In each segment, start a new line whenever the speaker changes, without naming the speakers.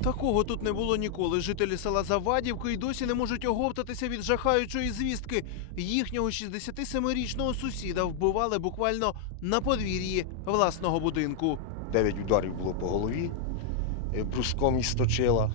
Такого тут не було ніколи. Жителі села Завадівки й досі не можуть оговтатися від жахаючої звістки. Їхнього 67-річного сусіда вбивали буквально на подвір'ї власного будинку.
9 ударів було по голові, бруском із точила.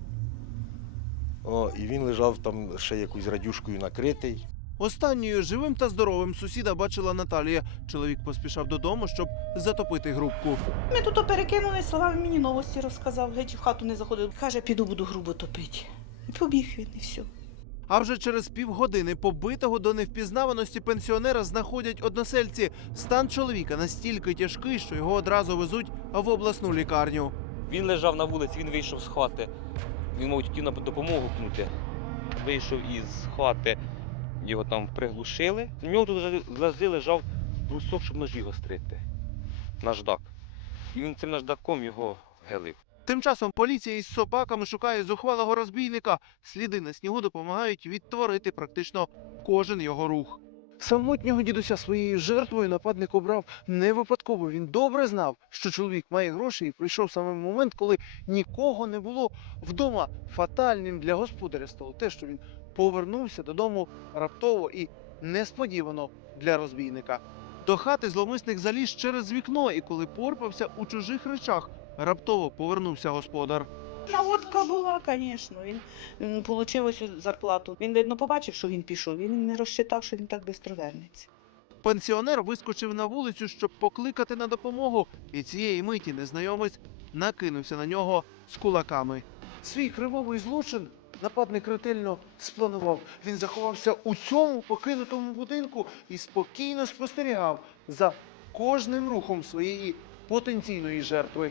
І він лежав там ще якоюсь радюшкою накритий.
Останньою живим та здоровим сусіда бачила Наталія. Чоловік поспішав додому, щоб затопити грубку.
Ми тут перекинули словами, мені новості розказав, геть в хату не заходив. Каже, піду буду грубо топити. І побіг він, і все.
А вже через півгодини побитого до невпізнаваності пенсіонера знаходять односельці. Стан чоловіка настільки тяжкий, що його одразу везуть в обласну лікарню.
Він лежав на вулиці, він вийшов з хати. Він, мабуть, хотів на допомогу пнути. Вийшов із хати, його там приглушили. У нього тут лежав брусок, щоб ножі гострити. Наждак. І він цим наждаком його гелив.
Тим часом поліція із собаками шукає зухвалого розбійника. Сліди на снігу допомагають відтворити практично кожен його рух. Самотнього дідуся своєю жертвою нападник обрав не випадково. Він добре знав, що чоловік має гроші, і прийшов саме момент, коли нікого не було вдома. Фатальним для господаря стало те, що він повернувся додому раптово і несподівано для розбійника. До хати зловмисник заліз через вікно, і коли порпався у чужих речах, раптово повернувся господар.
Наводка була, звісно. Він отримав ось зарплату. Він, видно, побачив, що він пішов. Він не розчитав, що він так швидко вернеться.
Пенсіонер вискочив на вулицю, щоб покликати на допомогу, і цієї миті незнайомець накинувся на нього з кулаками. Свій кривавий злочин нападник ретельно спланував. Він заховався у цьому покинутому будинку і спокійно спостерігав за кожним рухом своєї потенційної жертви.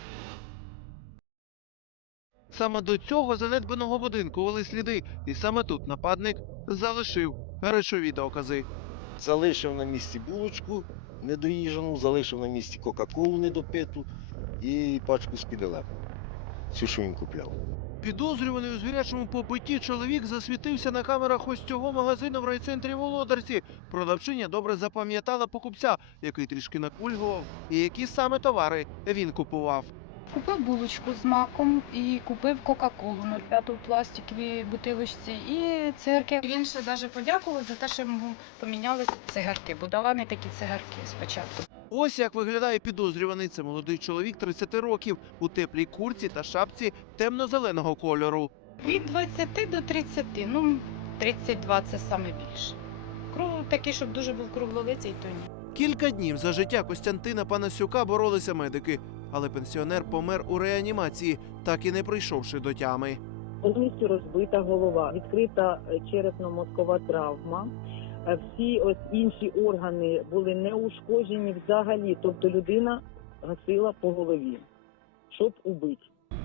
Саме до цього занедбаного будинку вели сліди, і саме тут нападник залишив речові докази.
Залишив на місці булочку недоїжджену, залишив на місці кока-колу недопиту і пачку спіделеп. Цю, що він купляв.
Підозрюваний у звірячому побитті чоловік засвітився на камерах ось цього магазину в райцентрі Володарці. Продавчиня добре запам'ятала покупця, який трішки накульгував, і які саме товари він купував.
Купив булочку з маком і купив кока-колу 0,5 в пластиковій бутилочці і цигарки. Він ще навіть подякував за те, що йому поміняли цигарки, бо дала не такі цигарки спочатку.
Ось як виглядає підозрюваний. Це молодий чоловік 30 років у теплій куртці та шапці темно-зеленого кольору.
Від 20 до 30, 32 це саме більше. Такий, щоб дуже був круглолиций, то ні.
Кілька днів за життя Костянтина Панасюка боролися медики, але пенсіонер помер у реанімації, так і не прийшовши до тями.
Повністю розбита голова, відкрита черепно-мозкова травма. Всі ось інші органи були не ушкоджені взагалі, тобто людина гасила по голові, щоб убити.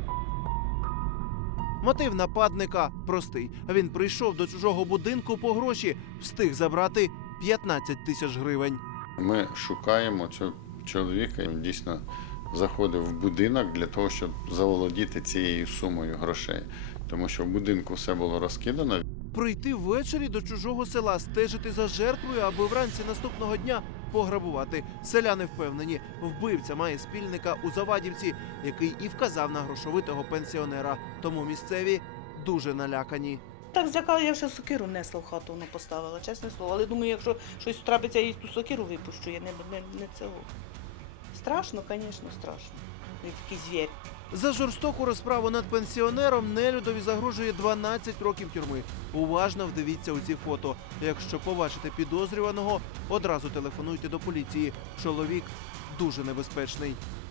Мотив нападника простий. Він прийшов до чужого будинку по гроші, встиг забрати 15 тисяч гривень.
Ми шукаємо цього чоловіка, він дійсно заходив в будинок для того, щоб заволодіти цією сумою грошей. Тому що в будинку все було розкидано.
Прийти ввечері до чужого села, стежити за жертвою, аби вранці наступного дня пограбувати. Селяни впевнені, вбивця має спільника у Завадівці, який і вказав на грошовитого пенсіонера. Тому місцеві дуже налякані.
Так злякала, я вже сокиру несла в хату, вона поставила, чесне слово. Але думаю, якщо щось трапиться, я їй ту сокиру випущу, я не цього. Страшно, звісно, страшно. Він такий звір.
За жорстоку розправу над пенсіонером нелюдові загрожує 12 років тюрми. Уважно вдивіться у ці фото. Якщо побачите підозрюваного, одразу телефонуйте до поліції. Чоловік дуже небезпечний.